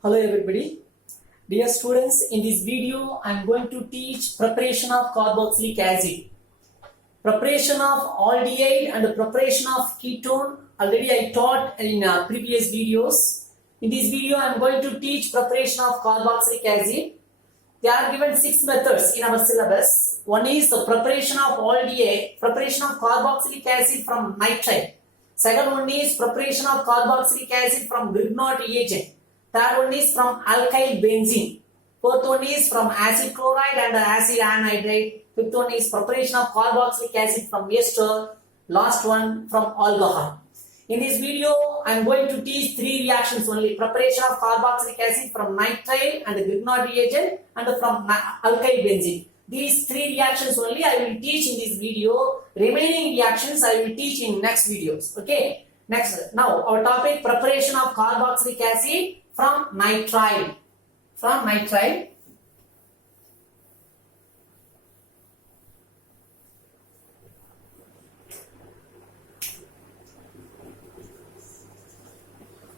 Hello everybody. Dear students, in this video I am going to teach preparation of carboxylic acid. Preparation of aldehyde and preparation of ketone already I taught in previous videos. In this video I am going to teach preparation of carboxylic acid. They are given 6 methods in our syllabus. One is the preparation of aldehyde, preparation of carboxylic acid from nitrite. Second one is preparation of carboxylic acid from Grignard reagent. Third one is from alkyl benzene. Fourth one is from acid chloride and acid anhydride. Fifth one is preparation of carboxylic acid from ester. Last one from alcohol. In this video, I am going to teach 3 reactions only. Preparation of carboxylic acid from nitrile and Grignard reagent and from alkyl benzene. These 3 reactions only I will teach in this video. Remaining reactions I will teach in next videos. Okay. Next, now our topic preparation of carboxylic acid from nitrile. From nitrile.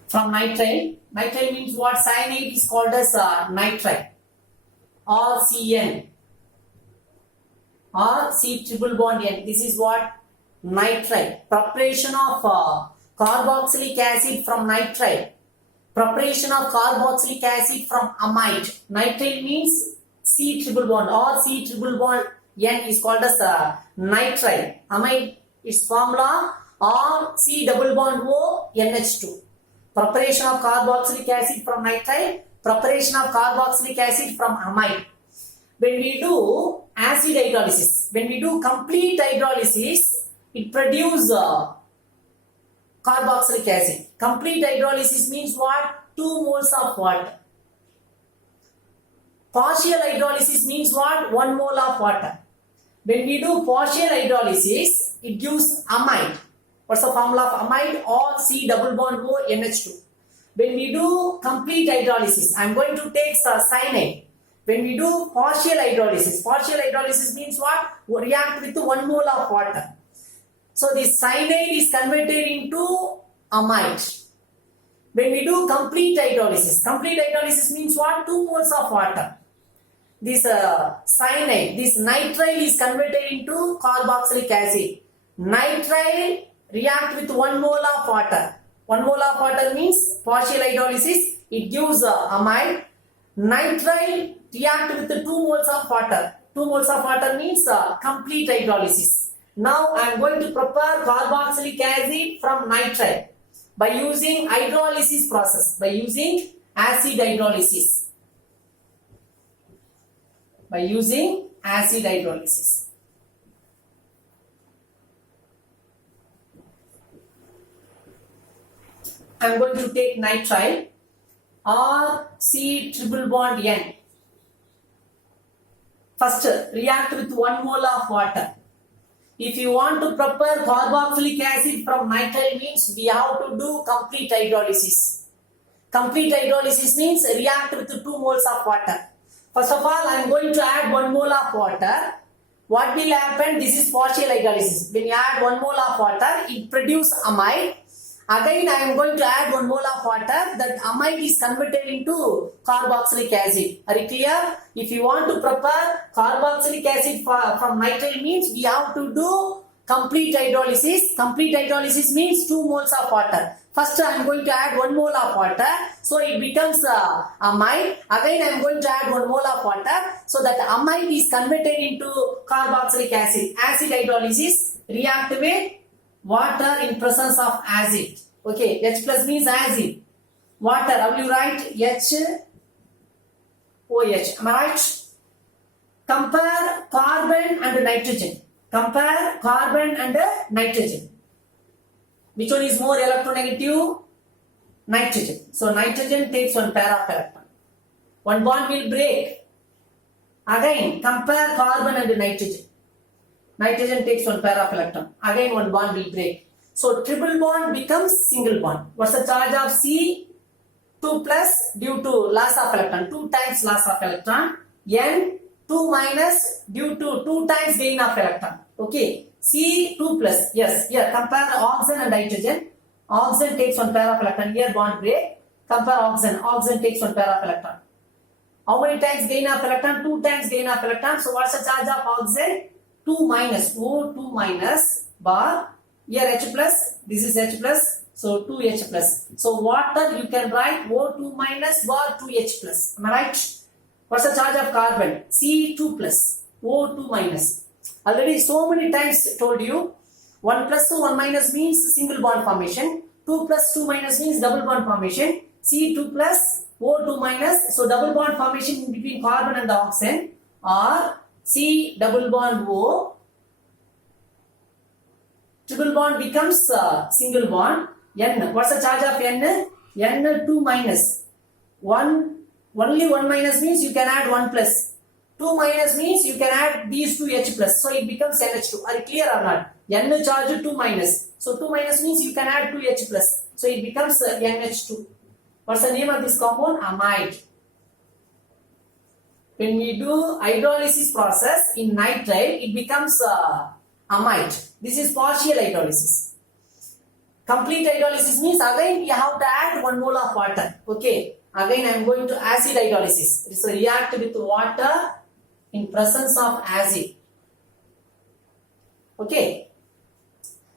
From nitrile. Nitrile means what? Cyanide is called as nitrite or CN or C triple bond N. This is what? Nitrite. Preparation of carboxylic acid from nitrite. Preparation of carboxylic acid from amide. Nitrile means C triple bond or C triple bond N is called as nitrite. Amide is formula or C double bond O NH2. Preparation of carboxylic acid from nitrite. Preparation of carboxylic acid from amide. When we do acid hydrolysis, when we do complete hydrolysis, it produces carboxylic acid. Complete hydrolysis means what? 2 moles of water. Partial hydrolysis means what? 1 mole of water. When we do partial hydrolysis, it gives amide. What's the formula of amide? Or C double bond O NH2. When we do complete hydrolysis, I am going to take cyanide. When we do partial hydrolysis means what? React with 1 mole of water. So this cyanide is converted into amide. When we do complete hydrolysis means what? 2 moles of water. This cyanide, this nitrile is converted into carboxylic acid. Nitrile react with 1 mole of water. 1 mole of water means partial hydrolysis. It gives amide. Nitrile react with 2 moles of water. 2 moles of water means complete hydrolysis. Now I am going to prepare carboxylic acid from nitrite by using hydrolysis process. By using acid hydrolysis. By using acid hydrolysis. I am going to take nitrile or C triple bond N. First, react with 1 mole of water. If you want to prepare carboxylic acid from nitrile means we have to do complete hydrolysis. Complete hydrolysis means react with 2 moles of water. First of all, I am going to add 1 mole of water. What will happen? This is partial hydrolysis. When you add 1 mole of water, it produces amide. Again, I am going to add 1 mole of water. That amide is converted into carboxylic acid. Are you clear? If you want to prepare carboxylic acid from nitrile means we have to do complete hydrolysis. Complete hydrolysis means 2 moles of water. First, I am going to add 1 mole of water. So, it becomes amide. Again, I am going to add 1 mole of water. So, that amide is converted into carboxylic acid. Acid hydrolysis react with water in presence of acid. Okay, H plus means acid. Water, how will you write? H, OH. Am I right? Compare carbon and nitrogen. Compare carbon and nitrogen. Which one is more electronegative? Nitrogen. So, nitrogen takes 1 pair of electron. 1 bond will break. Again, compare carbon and nitrogen. Nitrogen takes 1 pair of electron. Again 1 bond will break. So triple bond becomes single bond. What's the charge of C? 2 plus due to loss of electron. 2 times loss of electron. N 2 minus due to 2 times gain of electron. Okay. C 2 plus. Yes. Here compare oxygen and nitrogen. Oxygen takes 1 pair of electron. Here bond break. Compare oxygen. Oxygen takes one pair of electron. How many times gain of electron? 2 times gain of electron. So what's the charge of oxygen? 2 minus. O2 minus bar. Here H plus. This is H plus. So 2H plus. So water you can write O2 minus bar 2H plus. Am I right? What's the charge of carbon? C2 plus. O2 minus. Already so many times told you. 1 plus to 1 minus means single bond formation. 2 plus 2 minus means double bond formation. C2 plus O2 minus. So double bond formation between carbon and oxygen. Or C double bond O. Triple bond becomes single bond. N. What's the charge of N? N2 minus. 1. Only 1 minus means you can add 1 plus. 2 minus means you can add these two H plus. So it becomes NH2. Are you clear or not? N charge 2 minus. So 2 minus means you can add 2 H plus. So it becomes NH2. What's the name of this compound? Amide. When we do hydrolysis process in nitrile, it becomes amide. This is partial hydrolysis. Complete hydrolysis means again you have to add 1 mole of water. Okay. Again I am going to acid hydrolysis. It is a react with water in presence of acid. Okay.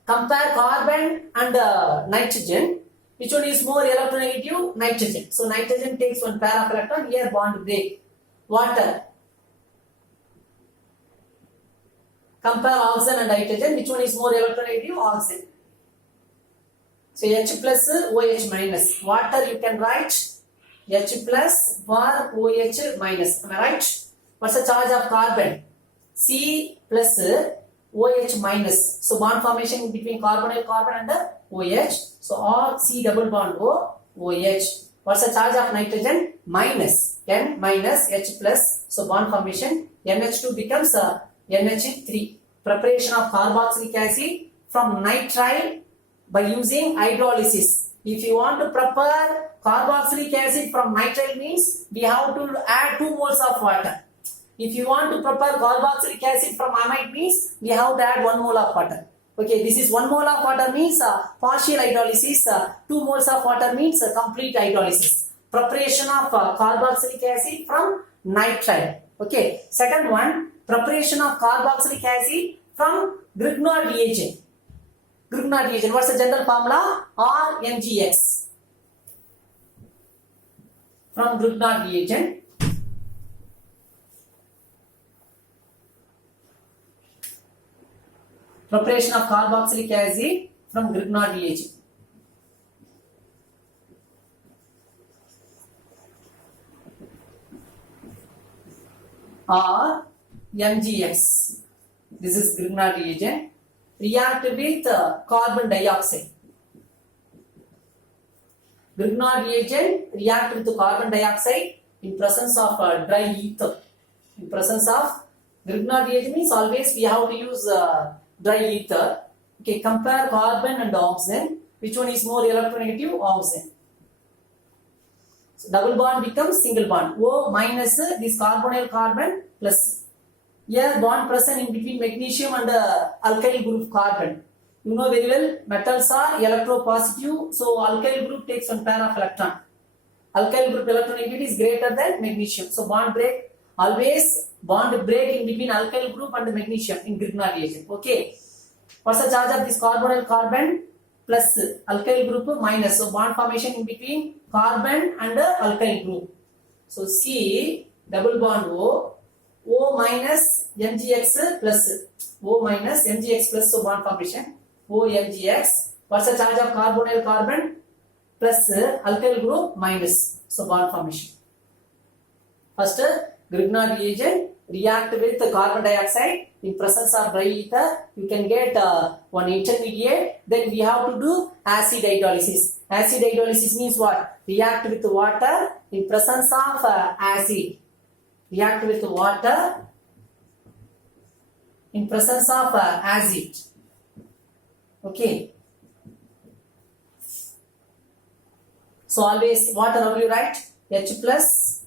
Compare carbon and nitrogen. Which one is more electronegative? Nitrogen. So nitrogen takes one pair of electron. Here bond break. Water. Compare oxygen and nitrogen. Which one is more electronegative? Oxygen. So H plus OH minus. Water you can write H plus bar OH minus. Am I right? What's the charge of carbon? C plus OH minus. So bond formation between carbonyl carbon and OH. So R C double bond O OH. What's the charge of nitrogen? Minus. N minus H plus. So bond formation NH2 becomes NH3. Preparation of carboxylic acid from nitrile by using hydrolysis. If you want to prepare carboxylic acid from nitrile means we have to add 2 moles of water. If you want to prepare carboxylic acid from amide means we have to add 1 mole of water. Okay, this is 1 mole of water means partial hydrolysis. 2 moles of water means complete hydrolysis. Preparation of carboxylic acid from nitrile. Okay, second one, preparation of carboxylic acid from Grignard reagent. Grignard reagent, what's the general formula? RMGX. From Grignard reagent. Preparation of carboxylic acid from Grignard reagent. Or MgX. This is Grignard reagent. React with carbon dioxide. Grignard reagent react with carbon dioxide in presence of dry ether. In presence of Grignard reagent means always we have to use dry ether. Okay, compare carbon and oxygen. Which one is more electronegative? Oxygen. So double bond becomes single bond. O minus this carbonyl carbon plus. Here bond present in between magnesium and alkyl group carbon. You know very well metals are electropositive. So alkyl group takes one pair of electron. Alkyl group electronegativity is greater than magnesium. So bond break. Always bond break in between alkyl group and magnesium in Grignard reagent. Okay. What's the charge of this carbonyl carbon? Plus alkyl group minus. So bond formation in between carbon and alkyl group. So C double bond O minus MgX plus O minus MgX plus. So bond formation O MgX. What's the charge of carbonyl carbon? Plus alkyl group minus. So bond formation. First Grignard reagent react with carbon dioxide in presence of dry ether. You can get one intermediate. Then we have to do acid hydrolysis. Acid hydrolysis means what? React with water in presence of acid. React with water in presence of acid. Okay. So always water how you write? H plus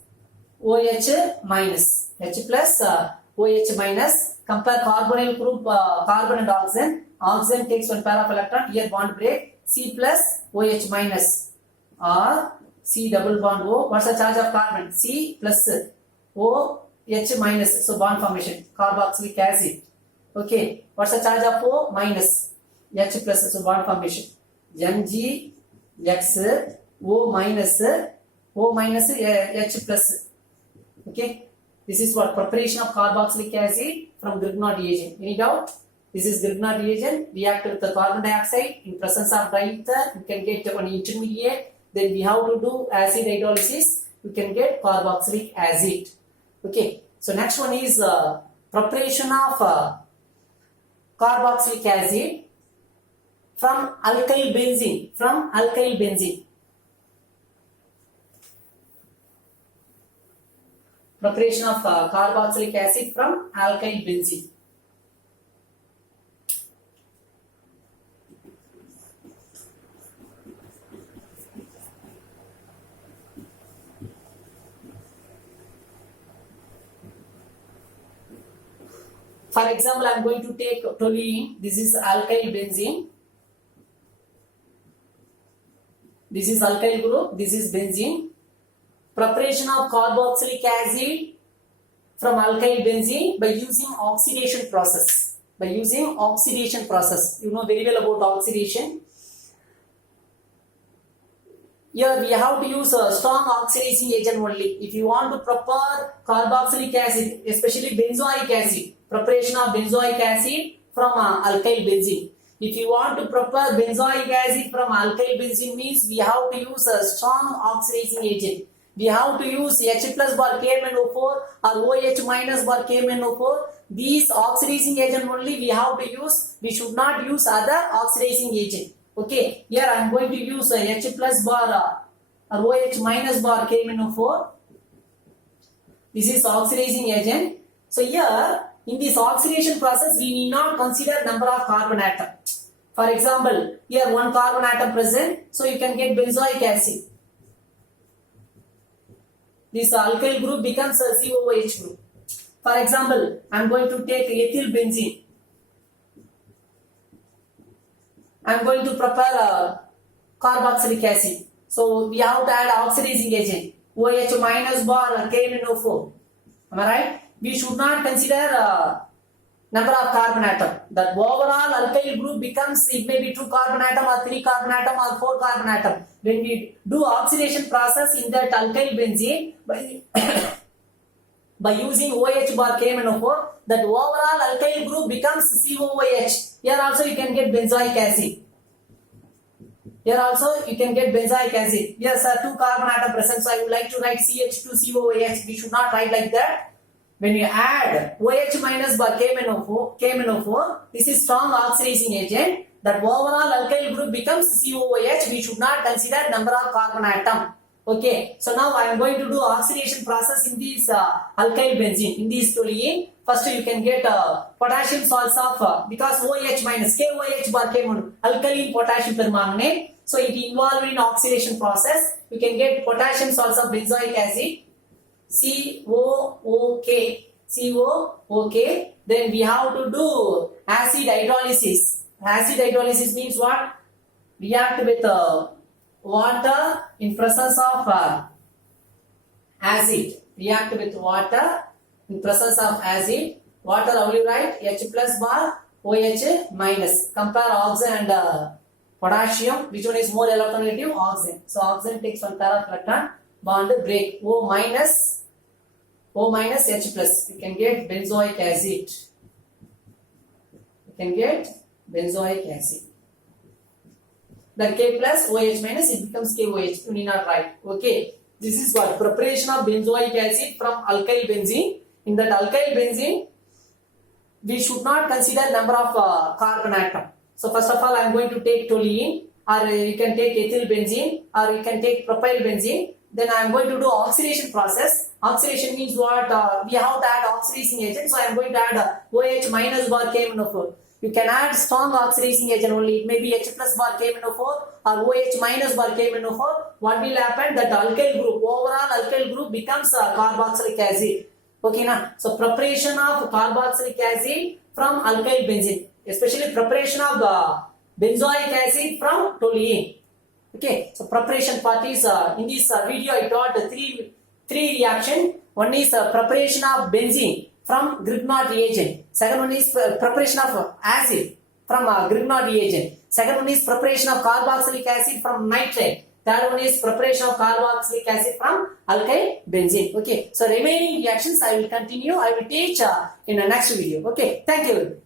OH minus. H plus OH minus. Compare carbonyl group carbon and oxygen. Oxygen takes one pair of electron. Here bond break. C plus OH minus. Or C double bond O. What's the charge of carbon? C plus O H minus. So bond formation, carboxylic acid. Okay. What's the charge of O? Minus H plus. So bond formation, Mg X O minus H plus. Okay. This is what preparation of carboxylic acid from Grignard reagent. Any doubt? This is Grignard reagent. React with the carbon dioxide in presence of diether. You can get one intermediate. Then we have to do acid hydrolysis. You can get carboxylic acid. Okay. So next one is preparation of carboxylic acid from alkyl benzene. From alkyl benzene. Preparation of carboxylic acid from alkyl benzene. For example, I am going to take toluene. This is alkyl benzene. This is alkyl group. This is benzene. Preparation of carboxylic acid from alkyl benzene by using oxidation process. By using oxidation process. You know very well about oxidation. Here we have to use a strong oxidizing agent only. If you want to prepare carboxylic acid, especially benzoic acid, preparation of benzoic acid from alkyl benzene. If you want to prepare benzoic acid from alkyl benzene means we have to use a strong oxidizing agent. We have to use H plus bar KMnO4 or OH minus bar KMnO4. These oxidizing agent only we have to use. We should not use other oxidizing agent. Okay, here I am going to use H plus bar or OH minus bar KMnO4. This is oxidizing agent. So here in this oxidation process we need not consider number of carbon atom. For example, here one carbon atom present, so you can get benzoic acid. This alkyl group becomes a COOH group. For example, I am going to take ethyl benzene. I am going to prepare carboxylic acid. So we have to add oxidizing agent OH minus bar KMnO4. Am I right? We should not consider number of carbon atom. The overall alkyl group becomes, it may be 2 carbon atom or 3 carbon atom or 4 carbon atom. When we do oxidation process in that alkyl benzene by using OH bar KMnO4, that overall alkyl group becomes COOH. Here also you can get benzoic acid. Here also you can get benzoic acid. Yes, 2 carbon atom present. So I would like to write CH2COOH. We should not write like that. When you add OH minus bar KMnO4, this is strong oxidizing agent. That overall alkyl group becomes COOH. We should not consider number of carbon atom. Okay. So now I am going to do oxidation process in this alkyl benzene, in this toluene. First you can get potassium salts of because OH minus KOH bar K1 alkaline potassium permanganate. So it involved in oxidation process. You can get potassium salts of benzoic acid. COOK. Then we have to do acid hydrolysis. Acid hydrolysis means what? React with water in presence of acid. React with water in presence of acid. Water, how will you write? H plus bar OH minus. Compare oxygen and potassium. Which one is more electronegative? Oxygen. So oxygen takes one pair of electron. Bond break. O minus H plus. You can get benzoic acid. You can get benzoic acid. Then K plus OH minus, it becomes KOH. You need not write. Okay. This is what? Preparation of benzoic acid from alkyl benzene. In that alkyl benzene, we should not consider number of carbon atom. So first of all, I am going to take toluene, or you can take ethyl benzene, or you can take propyl benzene. Then I am going to do oxidation process. Oxidation means what? We have to add oxidizing agent. So I am going to add OH minus bar KMnO4. You can add strong oxidizing agent only. It may be H plus bar KMnO4 or OH minus bar KMnO4. What will happen? That alkyl group, overall alkyl group becomes carboxylic acid. Okay, now. So preparation of carboxylic acid from alkyl benzene, especially preparation of benzoic acid from toluene. Okay, so preparation part is in this video I taught three reaction. One is preparation of benzene from Grignard reagent. Second one is preparation of acid from Grignard reagent. Second one is preparation of carboxylic acid from nitrate. Third one is preparation of carboxylic acid from alkyl benzene. Okay, so remaining reactions I will continue. I will teach in the next video. Okay, thank you.